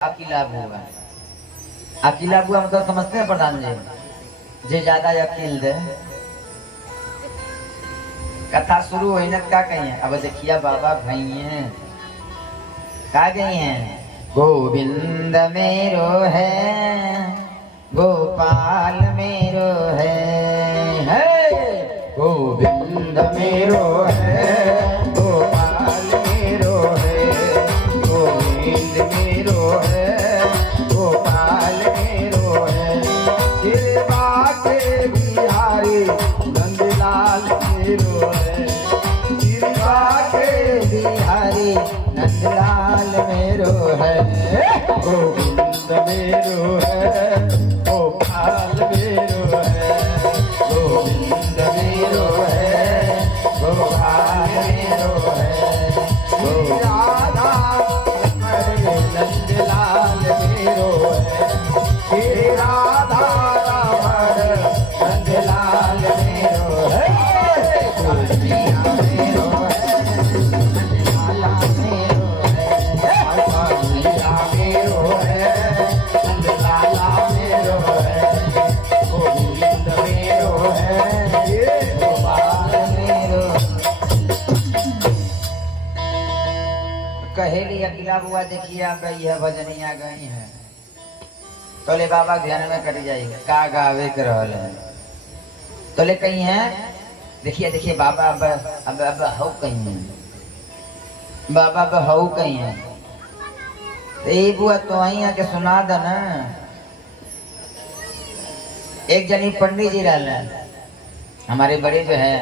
अकेला बुआ। अकेला बुआ मतलब समझते हैं प्रधान जी, जे ज्यादा अकील दे। कथा शुरू हुई ना, क्या कही है? अब देखिए बाबा भाई हैं, क्या कही हैं? गोविंद मेरो है, गोपाल मेरो है, गोविंद मेरो है, गोपाल मेरो है, गोविंद मेरो है, गोपाल मेरो है, शिवा के बिहारी नंदलाल मेरो है, शिवा के बिहारी नंदलाल मेरो है, गोविंद मेरो है, गोपाल मेरो है, गोविंद मेरो है, गोपाल मेरो है, राधा नंदलाल मेरो है, श्री राधा रमण नंदलाल मेरो है, कन्हैया मेरो है, लाला मेरो है, कन्हैया मेरो है, नंदलाला मेरो है, गोविंद मेरो है, गोपाल मेरो। कहेली अकेला बुआ देखिए आ गई है, भजनिया गई है, तोले बाबा ध्यान में कर जाइए का गावे कर रहल है, तोले कहीं है। देखिए देखिए बाबा अब हऊ कहीं है, बाबा अब हऊ कहीं है, तो ये बुआ तो आई आके सुना दे ना। एक जनी पंडित जी रहल हमारे बड़े जो है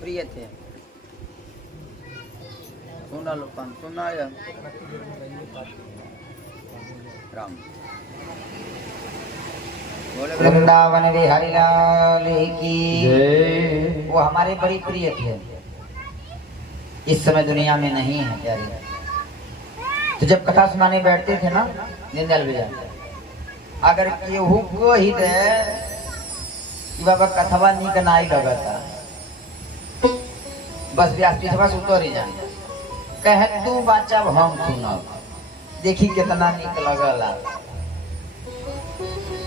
प्रिय थे, सुना लो पान सुना या राम बोले वृंदावन बिहारी लाल की जय। वो हमारे बड़ी प्रिय थे, इस समय दुनिया में नहीं है प्यारी। तो जब कथा सुनाने बैठते थे ना दीनदयाल भैया, अगर केहू को ही दे कि बाबा कथवा निक नाई लगता, बस व्यासपीठवा से उतर ही जाए, कहे तू बाचा हम सुनब, देखी कितना निक लगला।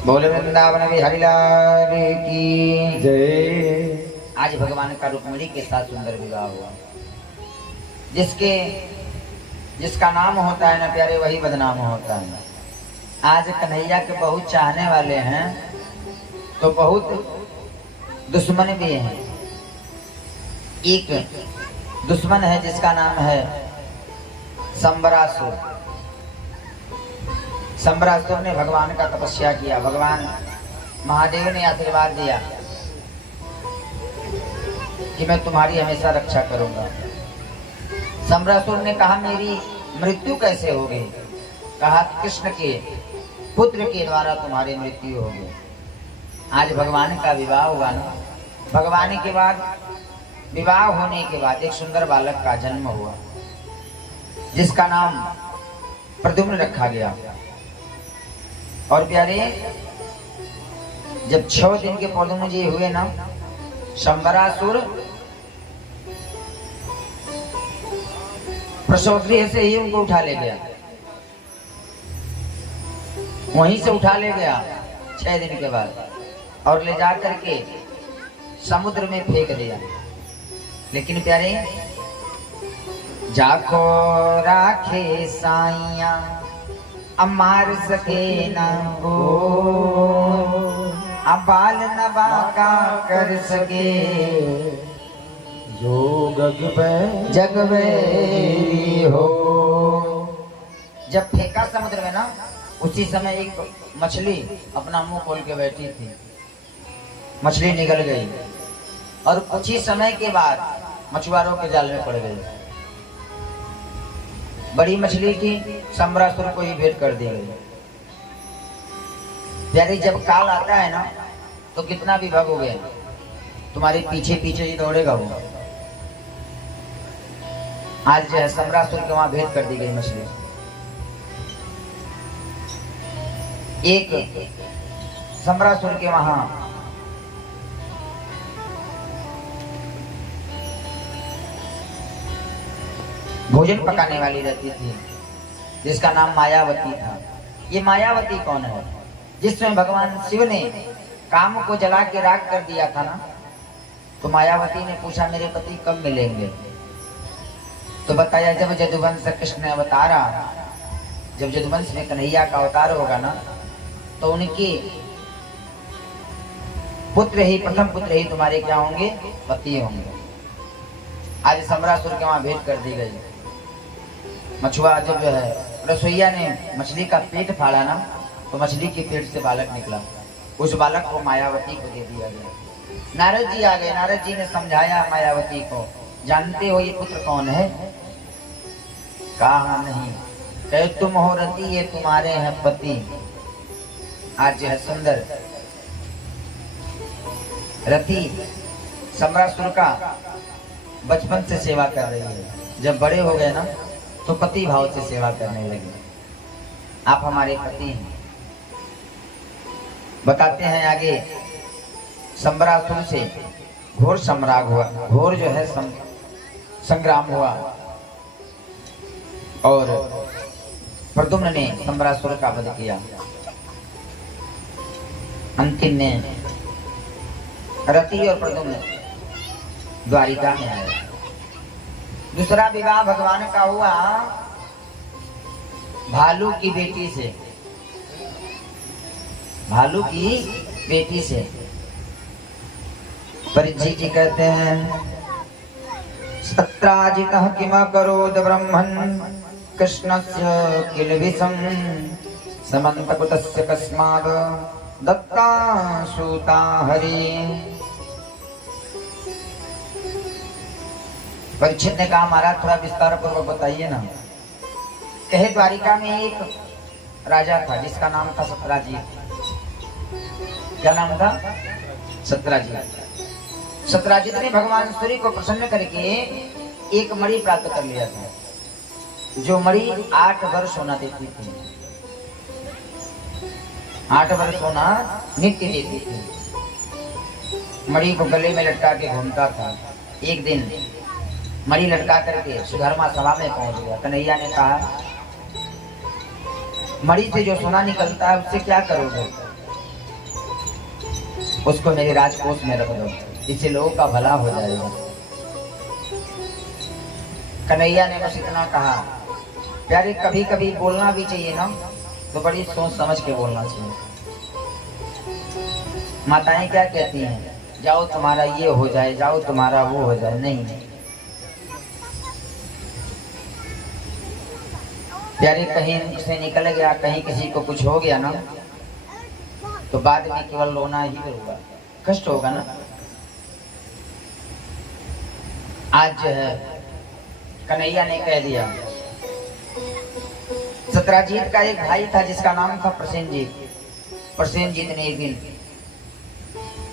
बोले वृंदावन बिहारी लाल की जय। आज भगवान का रुक्मिणी के साथ सुंदर विवाह हुआ, जिसका नाम होता है ना प्यारे वही बदनाम होता है। आज कन्हैया के बहुत चाहने वाले हैं तो बहुत दुश्मन भी हैं। एक दुश्मन है जिसका नाम है संबरासुर। संबरासुर ने भगवान का तपस्या किया, भगवान महादेव ने आशीर्वाद दिया कि मैं तुम्हारी हमेशा रक्षा करूंगा। संबरासुर ने कहा मेरी मृत्यु कैसे होगी? कहा कृष्ण के पुत्र के द्वारा तुम्हारी मृत्यु होगी। आज भगवान का विवाह हुआ ना, भगवान के बाद विवाह होने के बाद एक सुंदर बालक का जन्म हुआ, जिसका नाम प्रद्युम्न रखा गया। और प्यारे जब 6 दिन के प्रद्युम्न जी हुए ना, संबरासुर प्रसव गृह से ही उनको उठा ले गया, वहीं से उठा ले गया 6 दिन के बाद, और ले जा करके समुद्र में फेंक दिया। लेकिन प्यारे जाको राखे साइया अमार सके न हो, अबाल न बाका कर सके, जो जग में हो। जब फेंका समुद्र में ना, उसी समय एक मछली अपना मुंह खोल के बैठी थी, मछली निकल गई और कुछ ही समय के बाद मछुआरों के जाल में पड़ गई। बड़ी मछली थी, संबरासुर को ही भेंट कर दी गई। यानी जब काल आता है ना, तो कितना भी भगोगे तुम्हारे पीछे पीछे ही दौड़ेगा वो। आज जो है संबरासुर के वहां भेंट कर दी गई मछली। एक संबरासुर के वहां भोजन पकाने वाली रहती थी। जिसका नाम मायावती था। ये मायावती कौन है? जिसमें भगवान शिव ने काम को जला के राख कर दिया था ना। तो मायावती ने पूछा मेरे पति कब मिलेंगे? तो बताया जब जदुवंश कृष्ण अवतारा, जब जदुवंश में कन्हैया का अवतार होगा ना, तो उनके पुत्र ही, प्रथम पुत्र ही तुम्हारे क्या होंगे? पति होंगे। आज सम्रासुर के वहां भेंट कर दी गई। मछुआ जब जो है रसोईया ने मछली का पेट फाड़ा ना, तो मछली के पेट से बालक निकला। उस बालक को मायावती को दे दिया गया। नारद जी आ गए। नारद जी ने समझाया मायावती को, जानते हो ये पुत्र कौन है? कहा नहीं। कहे तुम हो रति, ये तुम्हारे हैं पति। आज है सुंदर रति सम्रासुर का बचपन से सेवा कर रही है। जब बड़े हो गए ना, तो पति भाव से सेवा करने लगे। आप हमारे पति हैं। बताते हैं आगे, सम्रासुर से घोर सम्राग हुआ, घोर जो है संग्राम हुआ, और प्रद्युम्न ने सम्रासुर का वध किया। अंतिम में रति और प्रद्युम्न द्वारिका में आए। दूसरा विवाह भगवान का हुआ भालू की बेटी से। भालू की बेटी से परीक्षित जी कहते हैं, सत्राजितः किम करोद ब्रह्मन् कृष्णस्य किल विषम समन्तकुतस्य कस्माद् दत्ता सूता हरि। परीक्षित ने कहा महाराज थोड़ा विस्तार पूर्वक बताइए ना। कहे द्वारिका में एक राजा था जिसका नाम था सत्राजित। क्या नाम था? सत्राजित। सत्राजित ने भगवान सूर्य को प्रसन्न करके एक मणि प्राप्त कर लिया था, जो मणि 8 वर्ष सोना देती थी। 8 वर्ष सोना नित्य देती थी। मणि को गले में लटका के घूमता था। एक दिन मणि लटका करके सुधर्मा सभा में पहुंच गया। कन्हैया ने कहा, मणि से जो सोना निकलता है उससे क्या करोगे? उसको मेरे राजकोष में रख दो, इससे लोगों का भला हो जाएगा। कन्हैया ने बस इतना कहा, प्यारे कभी कभी बोलना भी चाहिए ना, तो बड़ी सोच समझ के बोलना चाहिए। माताएं क्या कहती हैं, जाओ तुम्हारा ये हो जाए, जाओ तुम्हारा वो हो जाए। नहीं प्यारे, कहीं से निकल गया, कहीं किसी को कुछ हो गया ना, तो बाद में केवल रोना ही होगा, कष्ट होगा ना। आज जो है कन्हैया ने कह दिया। सत्राजित का एक भाई था जिसका नाम था प्रसेनजीत। प्रसेनजीत ने एक दिन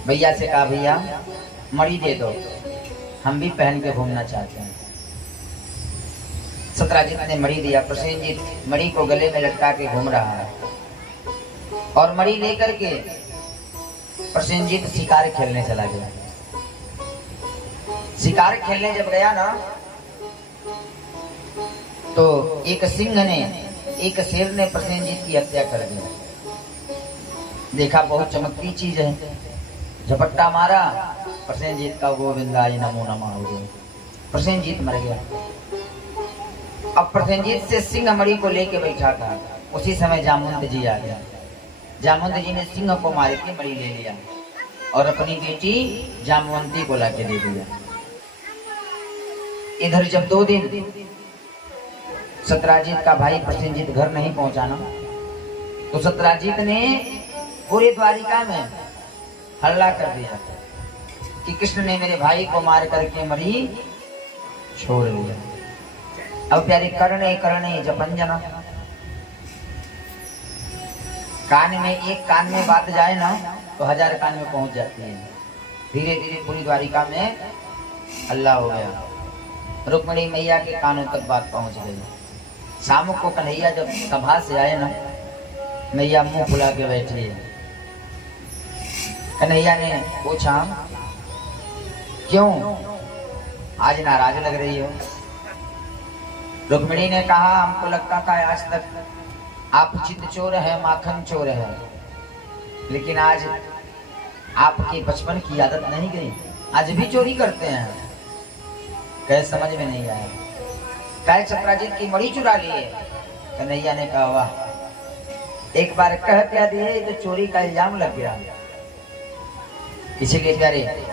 भैया से कहा, भैया मणि दे दो, हम भी पहन के घूमना चाहते हैं। सत्राजित ने मणि दिया। प्रसेनजीत मणि को गले में लटका के घूम रहा है, और मणि लेकर के प्रसेनजीत शिकार खेलने चला गया। शिकार खेलने जब गया ना, तो एक सिंह ने, एक शेर ने प्रसेनजीत की हत्या कर दी। देखा बहुत चमकती चीज है, झपट्टा मारा, प्रसेनजीत का गोविंदाय नमो नमः हो गया। प्रसेनजीत मर गया। अब प्रसेनजीत से सिंह मणि को लेके बैठा था। उसी समय जामुंद जी आ गया। जामुंद जी ने सिंह को मार के मणि ले लिया और अपनी बेटी जामवंती को लाके दे दिया। इधर जब 2 दिन सत्राजित का भाई प्रसेनजीत घर नहीं पहुंचा ना, तो सत्राजित ने पूरे द्वारिका में हल्ला कर दिया कि कृष्ण ने मेरे भाई को मार करके मणि छोड़ लिया। अब प्यारे करने करने जपंजना, कान में एक कान में बात जाए ना, तो 1000 कान में पहुंच जाती है। धीरे धीरे पूरी द्वारिका में हल्ला हो गया। रुक्मिणी मैया के कानों तक बात पहुंच गई। शाम को कन्हैया जब सभा से आए ना, मैया मुंह फुला के बैठी है। कन्हैया ने पूछा, क्यों आज नाराज लग रही हो? रुक्मिणी ने कहा हमको लगता था आज तक आप चित चोर है, माखन चोर है, लेकिन आज आपके बचपन की आदत नहीं गई, आज भी चोरी करते हैं। कहे समझ में नहीं आया। कहे चपराजित की मणि चुरा लिए। कन्हैया ने कहा वाह, एक बार कह क्या दिए तो चोरी का इल्जाम लग गया। इसीलिए प्यारे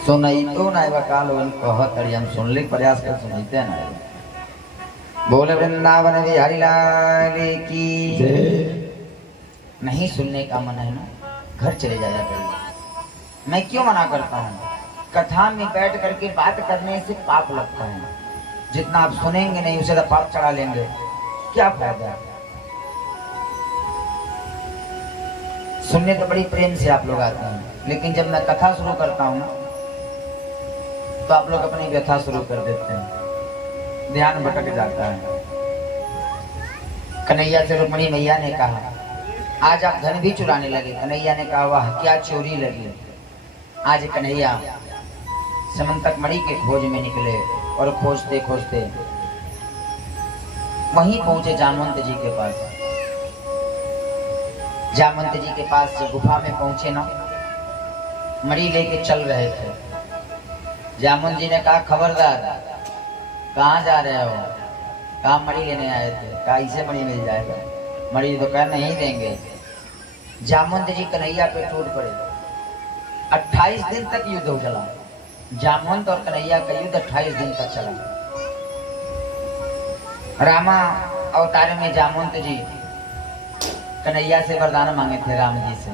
सुनई तो ना काल कहत हम सुनने प्रयास कर सुनते ना। बोले वृंदावन बिहारी लाल की। नहीं सुनने का मन है ना, घर चले जाया करिए। मैं क्यों मना करता हूँ? कथा में बैठ करके बात करने से पाप लगता है। जितना आप सुनेंगे नहीं उसे तो पाप चढ़ा लेंगे, क्या फायदा? सुनने तो बड़ी प्रेम से आप लोग आते हैं, लेकिन जब मैं कथा शुरू करता हूँ तो आप लोग अपनी व्यथा शुरू कर देते हैं, ध्यान भटक जाता है। कन्हैया से रुक्मिणी मैया ने कहा आज आप धन भी चुराने लगे। कन्हैया ने कहा वाह क्या चोरी लगी। आज कन्हैया समंतक मणि के खोज में निकले और खोजते खोजते वहीं पहुंचे जामवंत जी के पास। जामवंत जी के पास गुफा में पहुंचे ना, मणि लेके चल रहे थे। जामवंत जी ने कहा खबरदार, कहाँ जा रहे हो? कहा मणि लेने आए थे। कहा इसे मणि मिल जाएगा। मणि तो कहा नहीं देंगे। जामवंत जी कन्हैया पे टूट पड़े। 28 दिन तक युद्ध हो चला। जामवंत और कन्हैया का युद्ध 28 दिन तक चला। रामा अवतार में जामवंत जी कन्हैया से वरदान मांगे थे राम जी से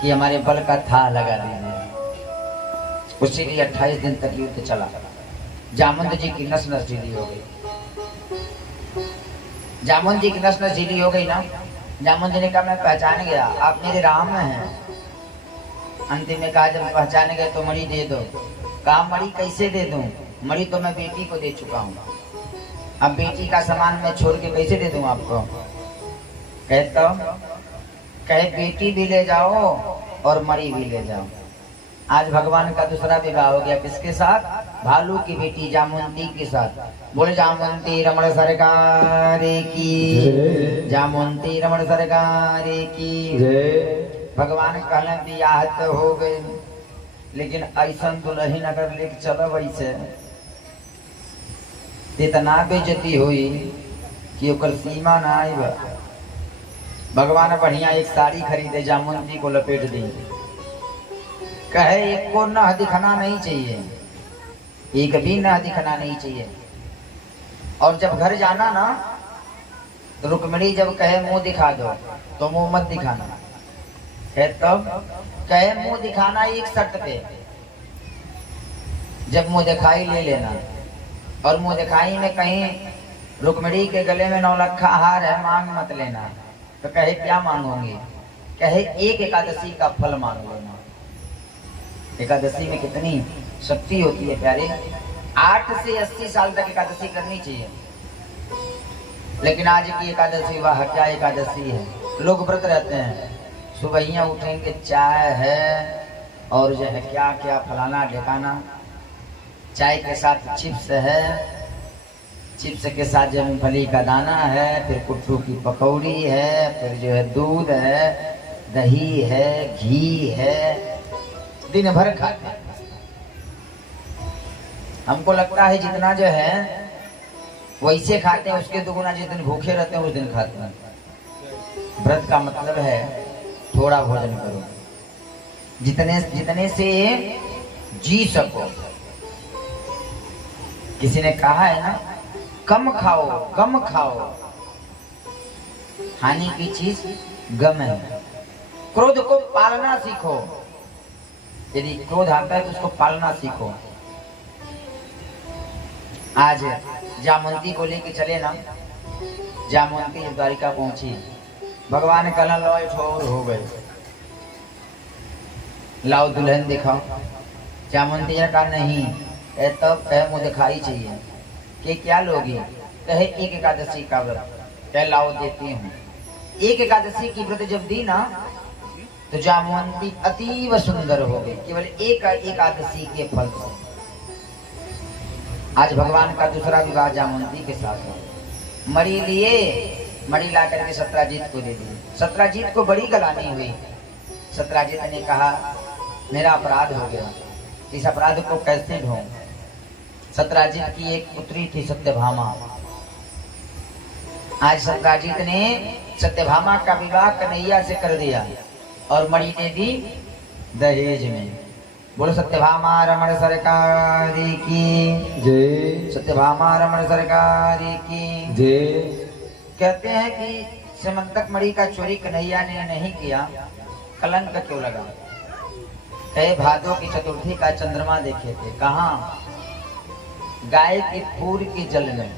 कि हमारे बल का था लगा दीजिए। उसी लिए 28 दिन तक युद्ध चला। जामवंत जी की नस नस ढीली हो गई। जामवंत जी की नस नस ढीली हो गई ना, जामवंत जी ने कहा मैं पहचान गया, आप मेरे राम हैं। अंतिम में कहा जब पहचान गए तो मणि दे दो। कहा मणि कैसे दे दूं? मणि तो मैं बेटी को दे चुका हूँ, अब बेटी का सामान मैं छोड़ के कैसे दे दूं आपको? कहता कहे बेटी भी ले जाओ और मणि भी ले जाओ। आज भगवान का दूसरा विवाह हो गया। किसके साथ? भालू की बेटी जामवंती के साथ। बोले जामवंती रमण सरकार की, जामवंती रमण सरकार की। भगवान कहले बियाह तो हो गए, लेकिन ऐसा दुल्हन अगर लेके चलो वैसे इतना बेइज्जती हुई कि ओकर सीमा ना आई। भगवान बढ़िया एक साड़ी खरीदे, जामवंती को लपेट दी। कहे एक को नह दिखना नहीं चाहिए, एक भी नह दिखना नहीं चाहिए। और जब घर जाना ना तो रुक्मिणी जब कहे मुंह दिखा दो तो मुंह मत दिखाना। है तब कहे मुंह दिखाना एक शर्त पे, जब मुंह दिखाई ले लेना। और मुंह दिखाई में कहीं रुक्मिणी के गले में 9 लखा हार है, मांग मत लेना। तो कहे क्या मांगोगे? कहे एक एकादशी का फल मांग लेना। एकादशी में कितनी शक्ति होती है प्यारे। 8 से 80 साल तक एकादशी करनी चाहिए, लेकिन आज की एकादशी वाह क्या एकादशी है। लोग व्रत रहते हैं, सुबह उठेंगे चाय है और जो है क्या क्या फलाना ढेकाना, चाय के साथ चिप्स है, चिप्स के साथ जो मूंगफली का दाना है, फिर कुट्टू की पकौड़ी है, फिर जो है दूध है, दही है, घी है, दिन भर खाते हैं। हमको लगता है जितना जो है वैसे खाते हैं उसके दुगुना जिस दिन भूखे रहते हैं उस दिन खाते हैं। व्रत का मतलब है थोड़ा भोजन करो, जितने से जी सको। किसी ने कहा है ना कम खाओ कम खाओ, हानि की चीज गम है। क्रोध को पालना सीखो, यदि क्रोध आता है तो उसको पालना सीखो। आज जामवंती को लेके चले ना, जामवंती द्वारिका पहुंची, भगवान कलन लॉय ठोर हो गए। लाओ दुल्हन दिखाओ। जामवंती ने कहा नहीं, तब कहे मुझे दिखाई चाहिए। कि क्या लोगी? कहे एक एकादशी का व्रत। कहे लाओ देती हूँ। एक एकादशी की व्रत जब दी ना तो जामवंती अतीव सुंदर हो गई, केवल एक एकादशी के फल से। आज भगवान का दूसरा विवाह जामवंती के साथ है। मणि लिए, मणि ला करके सत्राजीत को दे दी। सत्राजीत को बड़ी गलानी हुई। सत्राजीत ने कहा मेरा अपराध हो गया, इस अपराध को कैसे ढूंढ। सत्राजीत की एक पुत्री थी सत्यभामा। आज सत्राजीत ने सत्यभामा का विवाह कन्हैया से कर दिया और मणि ने दी दहेज में। बोलो सत्यभामा रमण सरकार की जय। सत्यभामा रमण सरकार की जय। कहते हैं कि समंतक मणि का चोरी कन्हैया ने नहीं किया, कलंक क्यों लगा? कहे भादों की चतुर्थी का चंद्रमा देखे थे। कहाँ? गाय की खूर के जल में।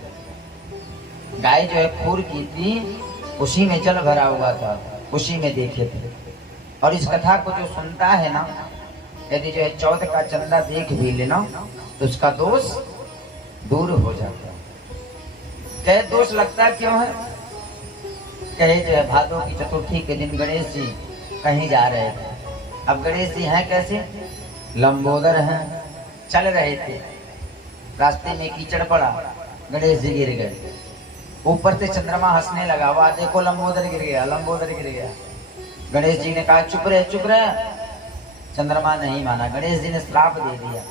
गाय जो है खूर की थी, उसी में जल भरा हुआ था, उसी में देखे थे। और इस कथा को जो सुनता है ना, यदि जो है 14 का चंदा देख भी लेना तो उसका दोष दूर हो जाता है। कहे दोष लगता क्यों है? कहे जो है भादों की चतुर्थी के दिन गणेश जी कहीं जा रहे थे। अब गणेश जी हैं कैसे? लंबोदर हैं, चल रहे थे, रास्ते में कीचड़ पड़ा, गणेश जी गिर गए। ऊपर से चंद्रमा हंसने लगा, वाह देखो लंबोदर गिर गया, लंबोदर गिर गया। गणेश जी ने कहा चुप रहे, चुप रहे। चंद्रमा नहीं माना। गणेश जी ने श्राप दे दिया,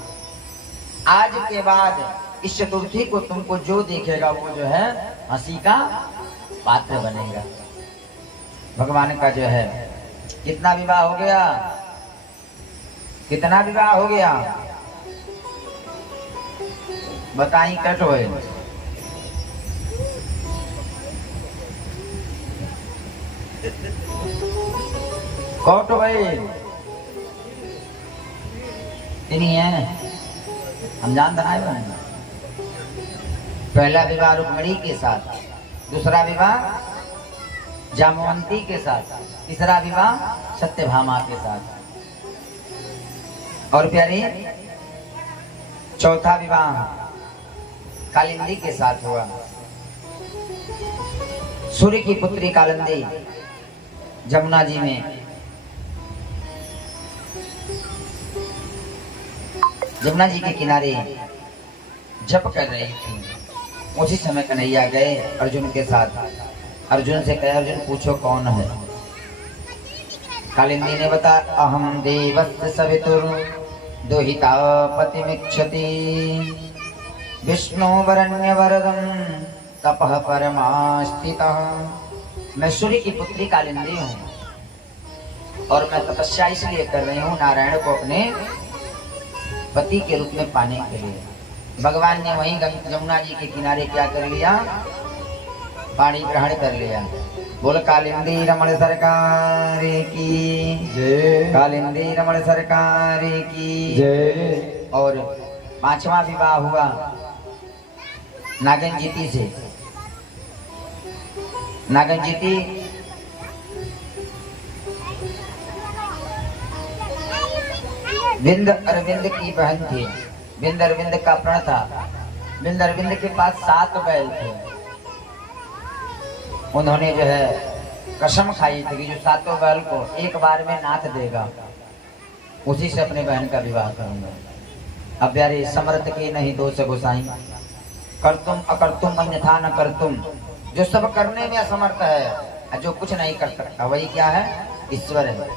आज के बाद इस चतुर्थी को तुमको जो देखेगा वो जो है हंसी का पात्र बनेगा। भगवान का जो है कितना विवाह हो गया? कितना विवाह हो गया? बताई कट होए। कौट भाई नहीं है, हम जानते हैं। पहला विवाह रुक्मिणी के साथ, दूसरा विवाह जामवंती के साथ, तीसरा विवाह सत्यभामा के साथ, और प्यारे चौथा विवाह कालिंदी के साथ हुआ। सूर्य की पुत्री कालिंदी जमुना जी में, जमुना जी के किनारे जप कर रही थी। उसी समय कन्हैया गए अर्जुन के साथ। अर्जुन से कहे अर्जुन पूछो कौन है? कालिंदी ने बता अहम देवस्य सवितुर दोहिता पतिमिच्छति विष्णु वरण्य वरदम तपः परमास्थितः। मैं सूर्य की पुत्री कालिंदी हूँ और मैं तपस्या इसलिए कर रही हूँ नारायण को अपने पति के रूप में पाने के लिए। भगवान ने वहीं जमुना जी के किनारे क्या कर लिया? पानी ग्रहण कर लिया। बोल कालिंदी रमण सरकार की जय। कालिंदी रमण सरकार की जय। और पांचवा विवाह हुआ नागन जीती से। नागन जीती बिंद अरविंद की बहन थी। बिंद अरविंद का प्रण था। बिंद अरविंद के पास 7 बैल थे। उन्होंने जो है कसम खाई थी कि जो 7 बैल को एक बार में नाथ देगा उसी से अपने बहन का विवाह करूंगा। अब प्यारे समर्थ के नहीं दोष गोसाई, कर तुम अकर्तुम अन्यथा न कर तुम। जो सब करने में असमर्थ है, जो कुछ नहीं कर सकता, वही क्या है? ईश्वर है।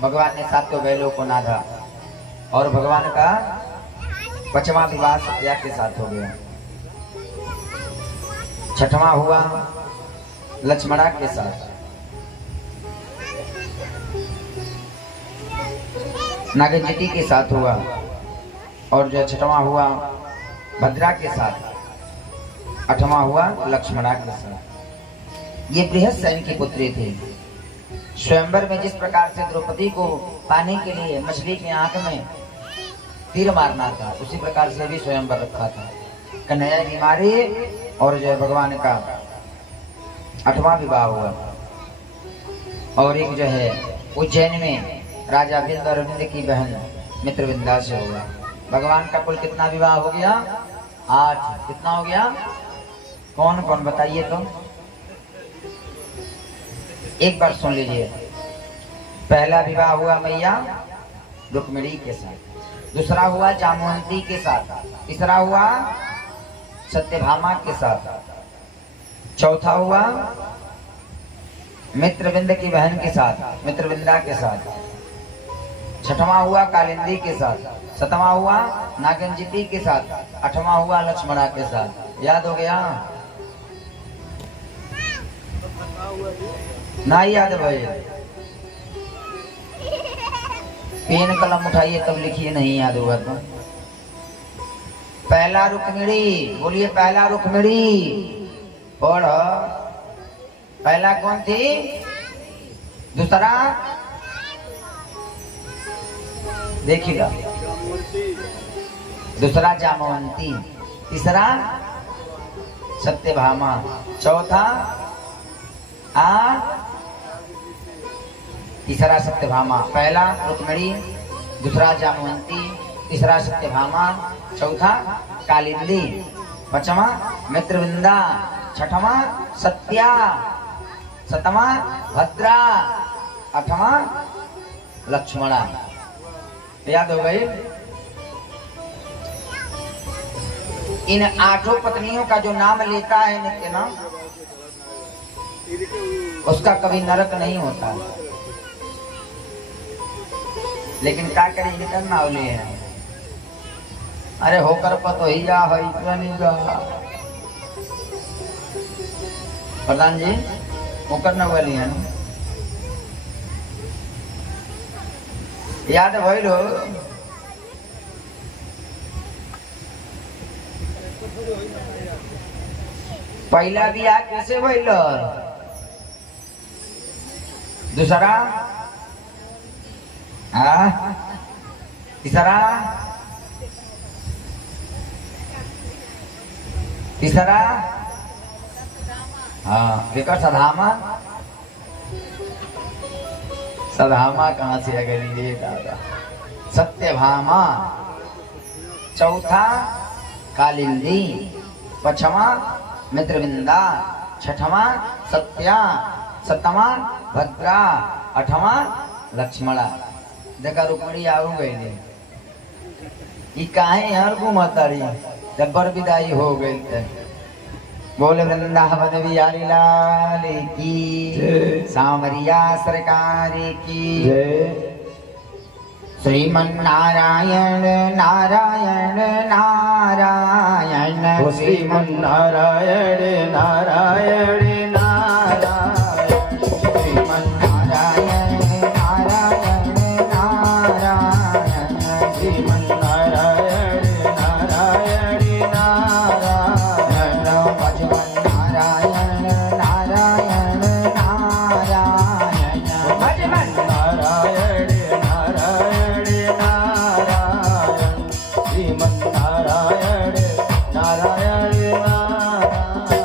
भगवान ने 7 बैलों को नाधा और भगवान का 5वां विवाह सत्या के साथ हो गया। 6वां हुआ लक्ष्मणा के साथ। नागजटी के साथ हुआ और जो 6वां हुआ भद्रा के साथ। 8वां हुआ लक्ष्मणा के साथ। ये बृहस्पति की पुत्री थी। स्वयंवर में जिस प्रकार से द्रौपदी को पाने के लिए मछली की आंख में तीर मारना था, उसी प्रकार से भी स्वयंवर रखा था। कन्हैया की मारी और जो भगवान का 8वां विवाह हुआ। और एक जो है उज्जैन में राजा विंद और विंद की बहन मित्रविंदा से होगा। भगवान का कुल कितना विवाह हो गया? 8। कितना हो गया? कौन कौन बताइए तो? एक बार सुन लीजिए। पहला विवाह हुआ मैया रुक्मिणी के साथ, दूसरा हुआ जामवंती के साथ, तीसरा हुआ सत्यभामा के साथ, चौथा हुआ मित्रविंद की बहन के साथ, मित्रविंदा के साथ, छठवां हुआ कालिंदी के साथ, सतवां हुआ नागंजिती के साथ, आठवां हुआ लक्ष्मणा के साथ। याद हो गया? ना याद भाई? पेन कलम उठाइए तब लिखिए, नहीं याद होगा तो। पहला रुक्मिणी, बोलिए पहला रुक्मिणी। और पहला कौन थी? दूसरा देखिएगा, दूसरा जामवंती, तीसरा सत्यभामा, चौथा तीसरा सत्यभामा। पहला रुक्मिणी, दूसरा जामवंती, तीसरा सत्यभामा, चौथा कालिंदी, पांचवा मित्रविंदा, छठवां सत्या, सतवां भद्रा, आठवां लक्ष्मणा। याद हो गई? इन 8 पत्नियों का जो नाम लेता है नित्य नाम, उसका कभी नरक नहीं होता। लेकिन क्या करें, इनका नावले है। अरे होकर पतो ही जा है इतना नहीं जा। प्रधान जी होकर न वाली है ना, याद भइल हो? पहला बियाह कैसे भइल? दूसरा तीसरा तीसरा विकट सधामा। सधामा कहाँ से आ गई ये दादा? सत्यभामा, चौथा कालिंदी, पांचवा मित्रविंदा, छठवां सत्या, सतवां भद्रा, आठवां लक्ष्मणा। देखा रुक्मिणी आऊ गई, ये काहे यार घूमता रही? जब्बर विदाई हो गई थे। बोले वृंदावन बिहारी लाल की, सांवरिया सरकार की। श्रीमन नारायण नारायण नारायण, श्रीमन नारायण नारायण नारायण, श्रीमन नारायण नारायण नारायण, श्रीमन नारायण नारायण नारायण, भजमन नारायण नारायण नारायण, भजमन नारायण नारायण नारायण, श्रीमन नारायण नारायण नारायण।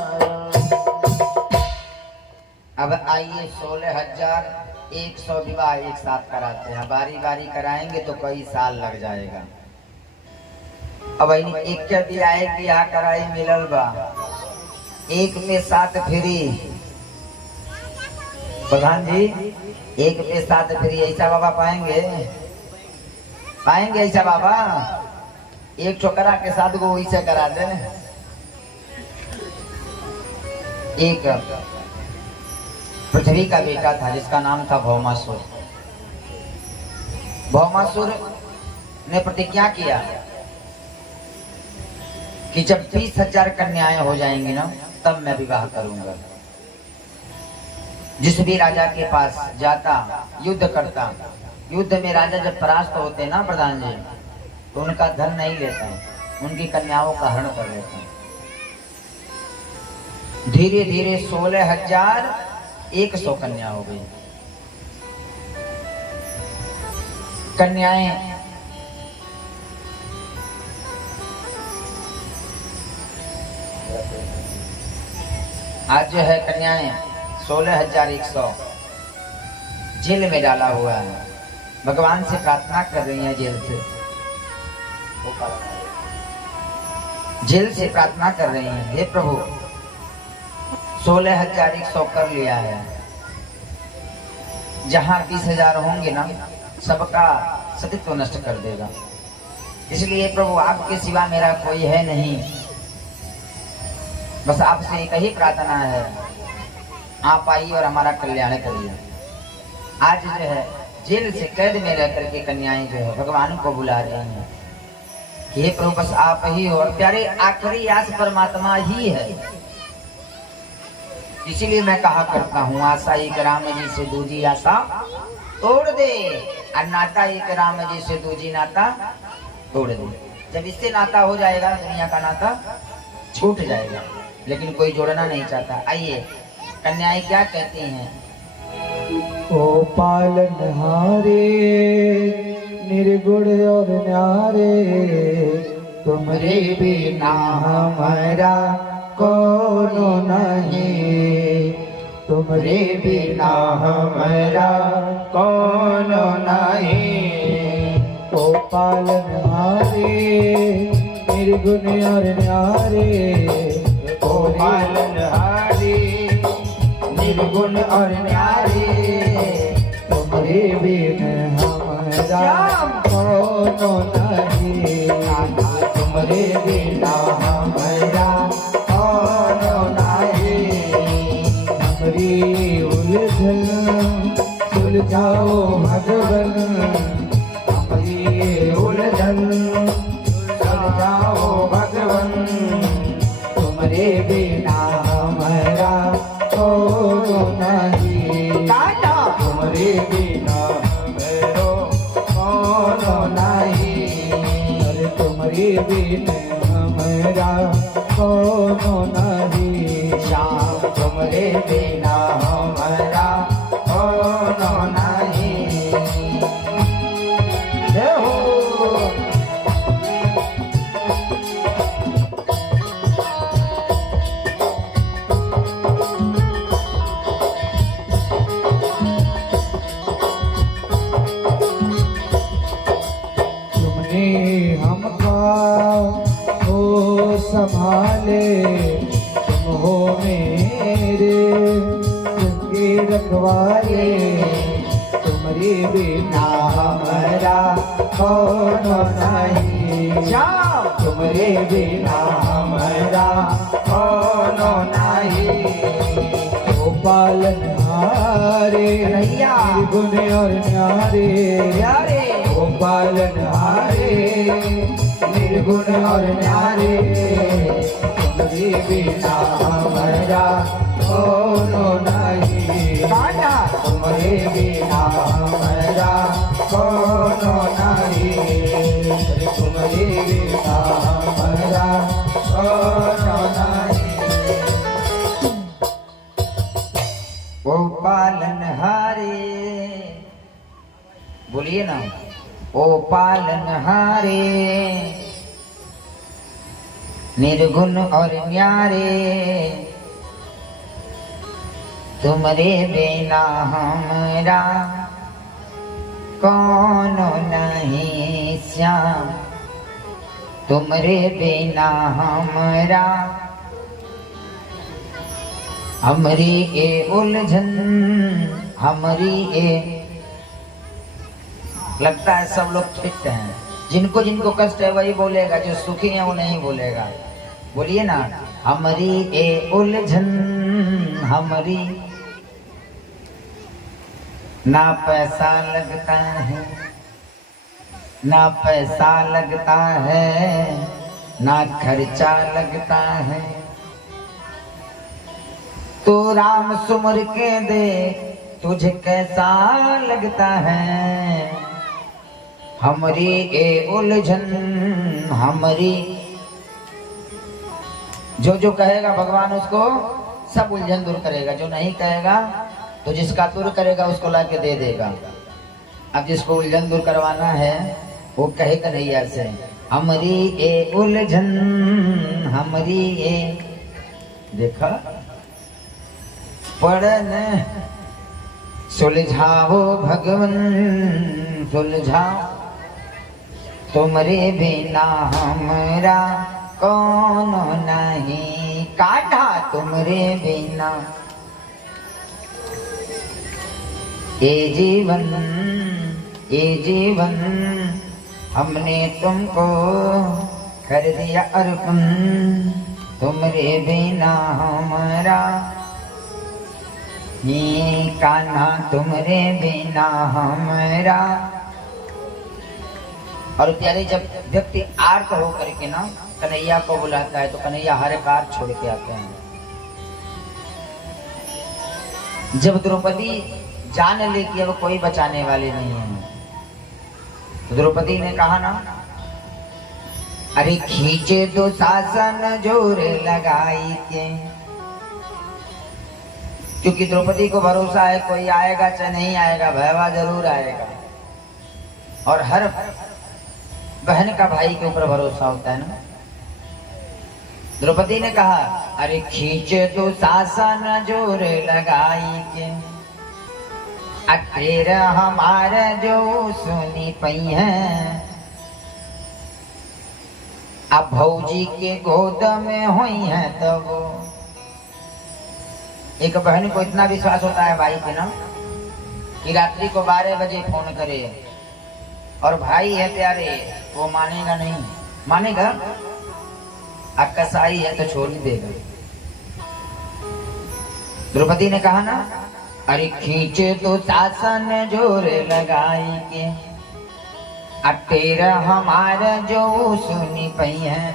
अब आइए 16,100 विवाह एक साथ कराते हैं। बारी बारी कराएंगे तो कई साल लग जाएगा। अब एक के बियाह कराई मिलल बा, एक पे 7 फ्री। प्रधान जी एक पे 7 फ्री, ऐसा बाबा पाएंगे? पाएंगे ऐसा बाबा? एक छोकरा के साथ को वैसे करा दे। एक पृथ्वी का बेटा था जिसका नाम था भौमासुर। भौमासुर ने प्रतिज्ञा किया कि जब 20,000 कन्याएं हो जाएंगी ना तब मैं विवाह करूंगा। जिस भी राजा के पास जाता, युद्ध करता, युद्ध में राजा जब परास्त होते ना प्रधान जी, तो उनका धन नहीं लेता, उनकी कन्याओं का हरण कर लेता। धीरे धीरे 16,100 कन्या हो गई। कन्याएं आज जो है कन्याएं 16,100 जेल में डाला हुआ है। भगवान से प्रार्थना कर रही हैं जेल से, जेल से प्रार्थना कर रही हैं, हे प्रभु 16,100 कर लिया है, जहां 20,000 होंगे ना सबका सतीत्व नष्ट कर देगा, इसलिए प्रभु आपके सिवा मेरा कोई है नहीं, बस आपसे एक ही प्रार्थना है, आप आइए और हमारा कल्याण करिए। आज जो है जेल से कैद में रह करके कन्याएं जो है भगवान को बुला रही हैं कि हे प्रभु बस आप ही हो, और प्यारे आखिरी आस परमात्मा ही है, इसीलिए मैं कहा करता हूँ आशा एक राम जी से दूजी आशा तोड़ दे, और नाता एक राम जी से दूजी नाता तोड़ दे। जब इससे नाता हो जाएगा दुनिया का नाता छूट जाएगा, लेकिन कोई जोड़ना नहीं चाहता। आइए कन्याएं क्या कहती हैं, ओ पालनहारे निर्गुण और न्यारे, तुमरे बिना हमारा कोनो नहीं, तुमरे बिना हमारा कोनो नहीं। ओ पालनहारे निर्गुण और न्यारे, ओ पालनहारे निर्गुण और न्यारे, तुमरे बिन हमारा कोनो नहीं, तुमरे बिना हमारा कोनो नहीं। हमरी उलझन सुलझाओ भगवन, हमरी उलझन सुलझाओ भगवन, तुमरे बिना हमारा कोनो नहीं, तुमरे बिना मेरो कोनो नहीं, अरे तुमरे बिना हमारा कोनो नहीं, श्याम तुमरे बिना हमारा कोनो नहीं। जय हो संभाले, तुम हो मेरे संगे रखवाले, तुम्हारे बिना हमारा कोनो नहीं, तुम्हारे बिना हमारा कोनो नहीं। ओ पालनहारे गुण और न्यारे, ओ पालनहारे निर्गुण और न्यारे, तुम्हारे बिना हमारा कोनो नहीं, तुम्हारे बिना हमारा कोनो नहीं, तुम्हारे बिना हमारा कोनो नहीं। ओ पालनहारे, बोलिए ना, ओ पालनहारे निर्गुण और न्यारे, तुमरे बिना हमारा कोनो नहीं, श्याम तुमरे बिना हमारा, हमरी ए उलझन हमरी ए। लगता है सब लोग फिट हैं, जिनको जिनको कष्ट है वही बोलेगा, जो सुखी है वो नहीं बोलेगा। बोलिए ना, हमरी ए उलझन हमरी, ना पैसा लगता है ना पैसा लगता है, ना खर्चा लगता है, तो राम सुमर के दे तुझे कैसा लगता है, हमरी ए उलझन हमरी। जो जो कहेगा भगवान उसको सब उलझन दूर करेगा, जो नहीं कहेगा तो जिसका दूर करेगा उसको ला के दे देगा। अब जिसको उलझन दूर करवाना है वो कहे कन्हैया से, हमरी ए उलझन हमरी ए। देखा, पढ़न सुलझाओ भगवन, सुलझाओ, तुमरे बिना हमरा कौन नहीं। कान्हा तुमरे बिना ये जीवन हमने तुमको कर दिया अर्पण, तुमरे बिना हमरा ये कान्हा तुमरे बिना हमरा। और प्यारे जब व्यक्ति आर्त होकर के ना कन्हैया को बुलाता है तो कन्हैया हर कार छोड़ के आते हैं। जब द्रौपदी जान ले कि अब कोई बचाने वाले नहीं है तो द्रौपदी ने कहा ना, अरे खींचे तो शासन जोर लगाई के, क्योंकि द्रौपदी को भरोसा है कोई आएगा चाहे नहीं आएगा, भयवा जरूर आएगा। और हर बहन का भाई के ऊपर भरोसा होता है ना। द्रौपदी ने कहा, अरे खींचे तो शासन जोर लगाई के, अटेर हमारे जो सुनी पई है, अब भौजी के गोद में हुई है तब। एक बहन को इतना विश्वास होता है भाई पे ना कि रात्रि को 12 बजे फोन करे, और भाई है प्यारे वो मानेगा नहीं, मानेगा कसाई है तो छोड़ ही देगा। द्रौपदी ने कहा ना, अरे खींचे तो शासन जोर लगाई के, अटेर हमारा जो सुनी पई है,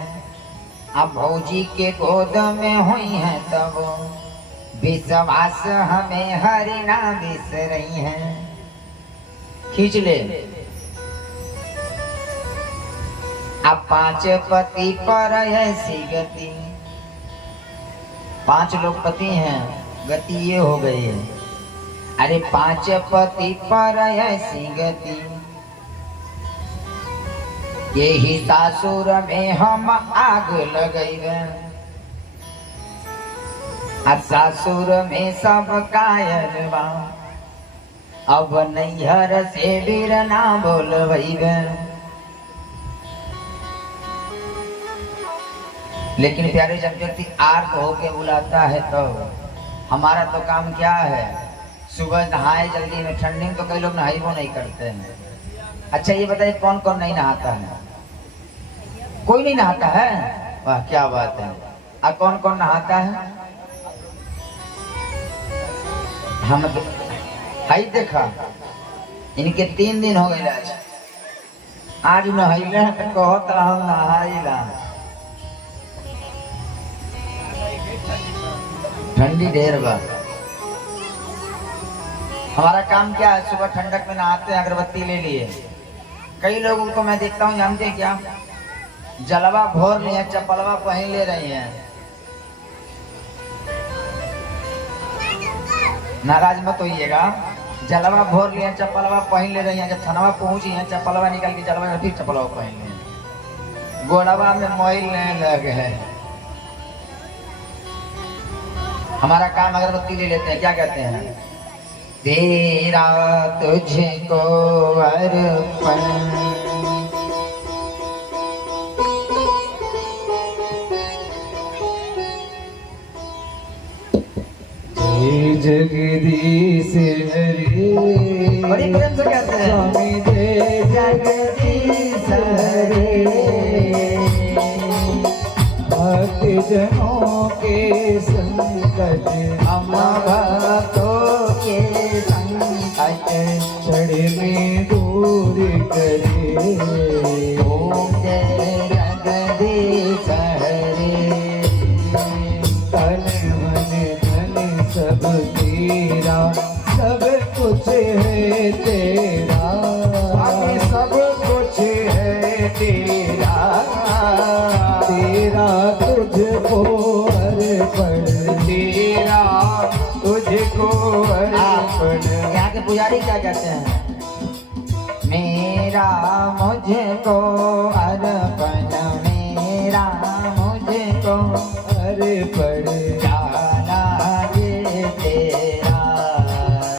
अब भौजी के गोद में हुई है तब। विश्वास हमें हरि ना बिसरई है। खींच ले। अब 5 पति पर ऐसी गति, 5 लोग पति हैं, गति ये हो गई है। अरे 5 पति पर ऐसी गति, यही सासुर में हम आग लगैबे, सासुर में सब कायल बा, अब नैहर से वीर ना बोलबैबे। लेकिन प्यारे जब व्यक्ति आर्त होके बुलाता है तो हमारा तो काम क्या है, सुबह नहाए जल्दी में, ठंडी में तो कई लोग नहाई वो नहीं करते हैं। अच्छा ये बताइए कौन कौन नहीं नहाता है? कोई नहीं नहाता है? वाह क्या बात है। और कौन कौन नहाता है? हम हाई देखा इनके 3 दिन हो गए आज नहैले हैं तो कहत हम नहाइला। ठंडी ढेर बा। हमारा काम क्या है, सुबह ठंडक में नहाते हैं, अगरबत्ती ले लिए। कई लोगों को मैं देखता हूँ, जानते क्या, जलवा भोर लिए, चप्पलवा पहन ले रही हैं। नाराज मत होइएगा, जलवा भोर लिए, चप्पलवा पहन ले रही हैं। जब थनवा पहुंची है, चप्पलवा निकल के जलवा फिर चप्पलवा पहन ले, गोड़वा में मोइल नहीं लग है। हमारा काम अगरबत्ती ले लेते हैं, क्या कहते हैं, तेरा तुझको अर्पण, जय जगदीश हरे, बड़ी प्रेम से कहते हैं, स्वामी जय जगदीश हरे। भक्त जनों के संकट, हम भक्तों के संकट, क्षण में दूर करे। ओम जय जगदीश हरे। तन मन धन सब तेरा, सब कुछ है तेरा, सब कुछ है तेरा, तेरा तुझको अर्पण, तेरा तुझको अर्पण। यहाँ के पुजारी क्या कहते हैं, मेरा मुझको अर्पण, मेरा मुझको अर्पण।